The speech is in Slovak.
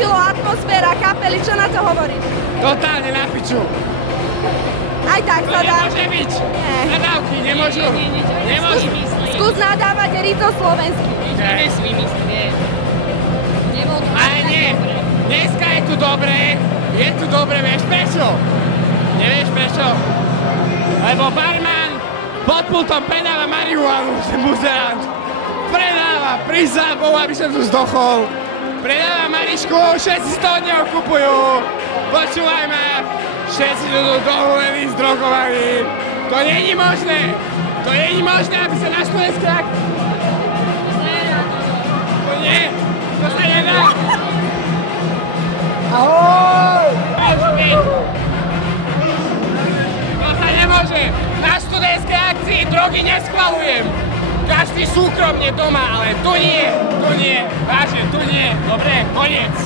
zlepšilo atmosféra kapely, čo na to hovoríš? Totálne na piču. Aj tak sa dá. Nemôže byť. Nie. Nadávky nemôžu. Nemôžu. Skús nadávať Rito slovensky. Nič si vymyslí, nie. Nebol to Ale nie. Dneska je tu dobre. Je tu dobre, vieš prečo? Nevieš prečo? Lebo barman pod pultom predáva marihuanu, ten buzerant. Predáva, prísam Bohu, aby som tu zdochol. Predáva marišku, všetci si to od neho kupujú. Počúvaj ma, všetci tu dohulení, zdrogovaní. To není možné. To není možné, aby sa na Slovensku... To nie, to sa nedá. Ahoj! To sa nemôže. Na študentskej akcii drogy neschvalujem. Každý súkromne doma, ale tu nie. Vážne, tu nie. Dobre, koniec.